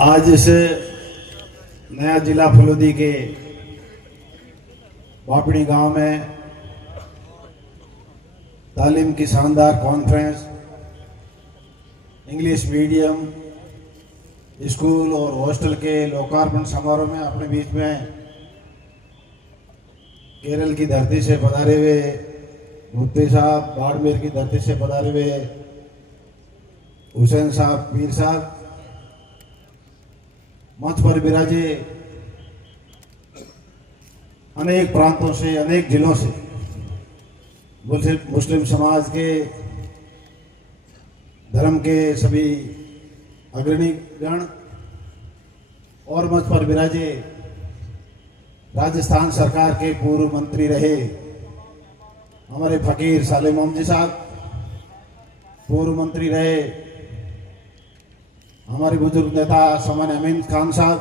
आज इस नया जिला फलोदी के वापड़ी गांव में तालीम की शानदार कॉन्फ्रेंस इंग्लिश मीडियम स्कूल और हॉस्टल के लोकार्पण समारोह में अपने बीच में केरल की धरती से पधारे हुए मुफ्ती साहब, बाड़मेर की धरती से पधारे हुए हुसैन साहब, पीर साहब मंच पर विराजे, अनेक प्रांतों से, अनेक जिलों से मुस्लिम समाज के धर्म के सभी अग्रणी गण और मंच पर विराजे राजस्थान सरकार के पूर्व मंत्री रहे हमारे फकीर साले मोहम्मद साहब, पूर्व मंत्री रहे हमारे बुजुर्ग नेता समान अमीन खान साहब,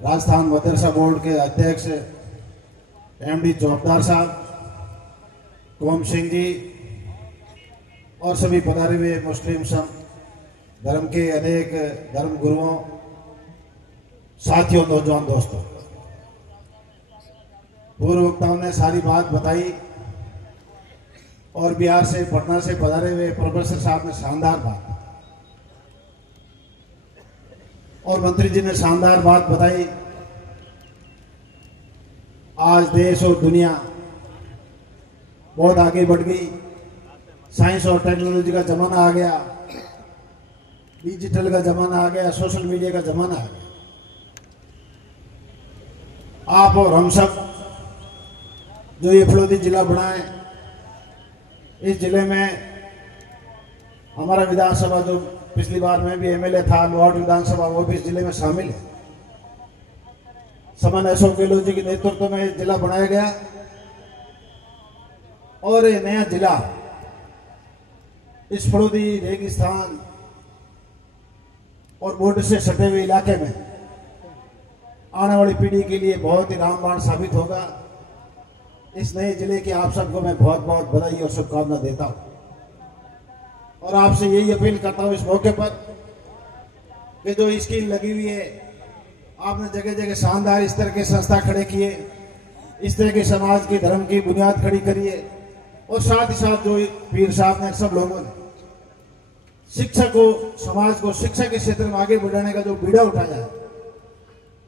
राजस्थान मदरसा बोर्ड के अध्यक्ष एमडी चौकदार साहब, कोम सिंह जी और सभी पधारे हुए मुस्लिम धर्म के अनेक धर्म गुरुओं, साथियों, नौजवान दोस्तों। पूर्व वक्ताओं ने सारी बात बताई और बिहार से, पटना से पधारे हुए प्रोफेसर साहब ने शानदार बात और मंत्री जी ने शानदार बात बताई। आज देश और दुनिया बहुत आगे बढ़ गई, साइंस और टेक्नोलॉजी का जमाना आ गया, डिजिटल का जमाना आ गया, सोशल मीडिया का जमाना आ गया। आप और हम सब जो ये फलोदी जिला बनाए, इस जिले में हमारा विधानसभा जो पिछली बार में भी एमएलए था, लोहाट विधानसभा, वो भी इस जिले में शामिल है। समन अशोक गहलोत जी के नेतृत्व में ये जिला बनाया गया और ये नया जिला इस फलोदी रेगिस्तान और बॉर्डर से सटे हुए इलाके में आने वाली पीढ़ी के लिए बहुत ही रामबाण साबित होगा। इस नए जिले की आप सबको मैं बहुत बहुत बधाई और शुभकामना देता हूं और आपसे यही अपील करता हूं इस मौके पर कि जो स्कीम लगी हुई है, आपने जगह जगह शानदार इस तरह के संस्था खड़े किए, इस तरह के समाज के धर्म की बुनियाद खड़ी करिए और साथ ही साथ जो पीर साहब ने, सब लोगों ने शिक्षा को, समाज को शिक्षा के क्षेत्र में आगे बढ़ाने का जो बीड़ा उठाया है,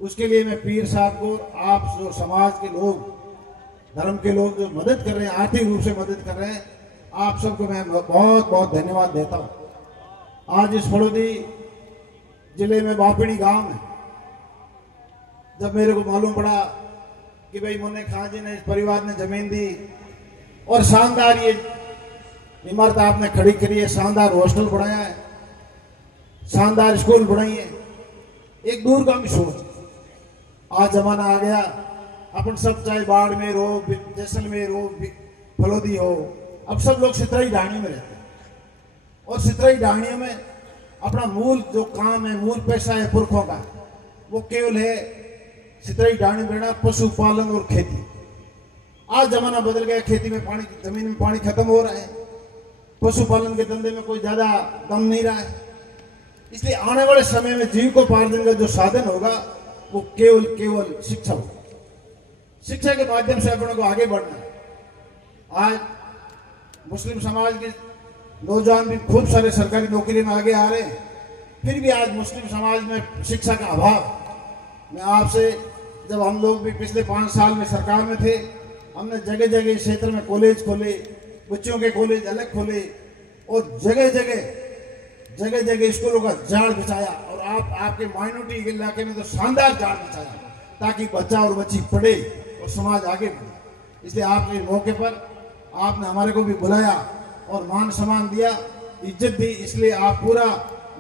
उसके लिए मैं पीर साहब को, आप जो समाज के लोग, धर्म के लोग जो मदद कर रहे हैं, आर्थिक रूप से मदद कर रहे हैं, आप सबको मैं बहुत बहुत धन्यवाद देता हूं। आज इस फलोदी जिले में वापड़ी गांव में जब मेरे को मालूम पड़ा कि भाई मोने खां जी ने, इस परिवार ने जमीन दी और शानदार ये इमारत आपने खड़ी करी है, शानदार हॉस्टल बनाया है, शानदार स्कूल बनाई है, एक दूरगामी सोच। आज जमाना आ गया, अपन सब चाहे बाड़मेर हो, जैसलमेर हो, फलोदी हो, अब सब लोग सितराई डाणी में रहते हैं और सितराई डाणियों में अपना मूल जो काम है, मूल पैसा है पुरखों का, वो केवल है सितराई डाणी में रहना, पशुपालन और खेती। आज जमाना बदल गया, खेती में पानी, जमीन में पानी खत्म हो रहा है, पशुपालन के धंधे में कोई ज्यादा दम नहीं रहा है, इसलिए आने वाले समय में जीविकोपार्जन का जो साधन होगा वो केवल शिक्षा होगा। शिक्षा के माध्यम से अपनों को आगे बढ़ना है। आज मुस्लिम समाज के नौजवान भी खूब सारे सरकारी नौकरी में आगे आ रहे हैं, फिर भी आज मुस्लिम समाज में शिक्षा का अभाव। मैं आपसे, जब हम लोग भी पिछले 5 साल में सरकार में थे, हमने जगह जगह क्षेत्र में कॉलेज खोले, बच्चों के कॉलेज अलग खोले और जगह जगह स्कूलों का जाल बिछाया और आपके माइनॉरिटी इलाके में तो शानदार जाल बिछाया ताकि बच्चा और बच्ची पढ़े और समाज आगे बढ़े। इसलिए आपके मौके पर आपने हमारे को भी बुलाया और मान सम्मान दिया, इज्जत दी, इसलिए आप पूरा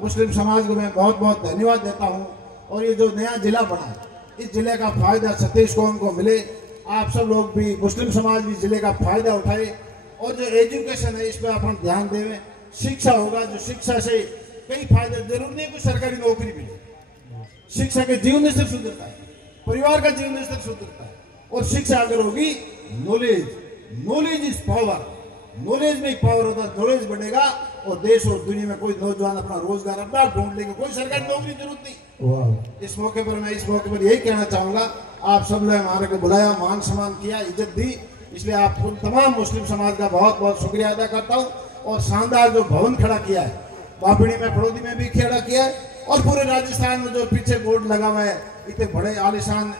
मुस्लिम समाज को मैं बहुत बहुत धन्यवाद देता हूं। और ये जो नया जिला बना है, इस जिले का फायदा छत्तीस कौम को मिले, आप सब लोग भी, मुस्लिम समाज भी जिले का फायदा उठाए और जो एजुकेशन है इस पर अपन ध्यान देवें। शिक्षा होगा, जो शिक्षा से कई फायदे, जरूर नहीं कोई सरकारी नौकरी मिले, शिक्षा के जीवन स्तर सुधरता है, परिवार का जीवन स्तर सुधरता है और शिक्षा अगर होगी, नॉलेज इज पावर, नॉलेज में ही पावर होता है, नॉलेज बढ़ेगा और देश और दुनिया में कोई नौजवान अपना रोजगार अपना ढूंढ लेंगे, कोई सरकारी नौकरी जरूरत नहीं। इस मौके पर मैं यही कहना चाहूंगा, आप सब ने हमारे को बुलाया, मान सम्मान किया, इज्जत दी, इसलिए आप तमाम मुस्लिम समाज का बहुत बहुत शुक्रिया अदा करता हूँ। और शानदार जो भवन खड़ा किया है, बापड़ी में, फड़ौदी में भी खड़ा किया है, और पूरे राजस्थान में जो पीछे बोर्ड लगा हुआ है, इतने बड़े आलिशान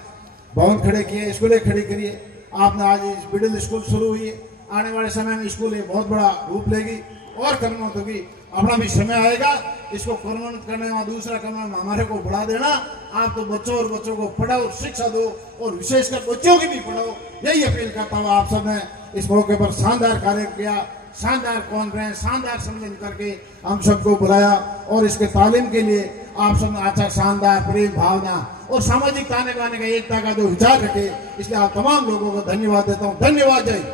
भवन खड़े किए, स्कूलें खड़ी करिए। आपने आज मिडिल स्कूल शुरू हुई है, आने वाले समय में स्कूल एक बहुत बड़ा रूप लेगी और कर्मोन्नत होगी। अपना भी समय आएगा, इसको कर्मोन्नत करने में दूसरा कर्म हमारे को बढ़ा देना। आप तो बच्चों और बच्चों को पढ़ाओ, शिक्षा दो, और विशेषकर बच्चों की भी पढ़ाओ, यही अपील करता हूँ। आप सब ने इस मौके पर शानदार कार्य किया, शानदार कॉन्फ्रेंस, शानदार सम्मेलन करके हम सबको बुलाया, और इसके तालीम के लिए आप सब अच्छा शानदार प्रेम भावना और सामाजिक ताने बाने का एकता का जो विचार रखे, इसलिए आप तमाम लोगों को धन्यवाद देता हूँ। धन्यवाद। जय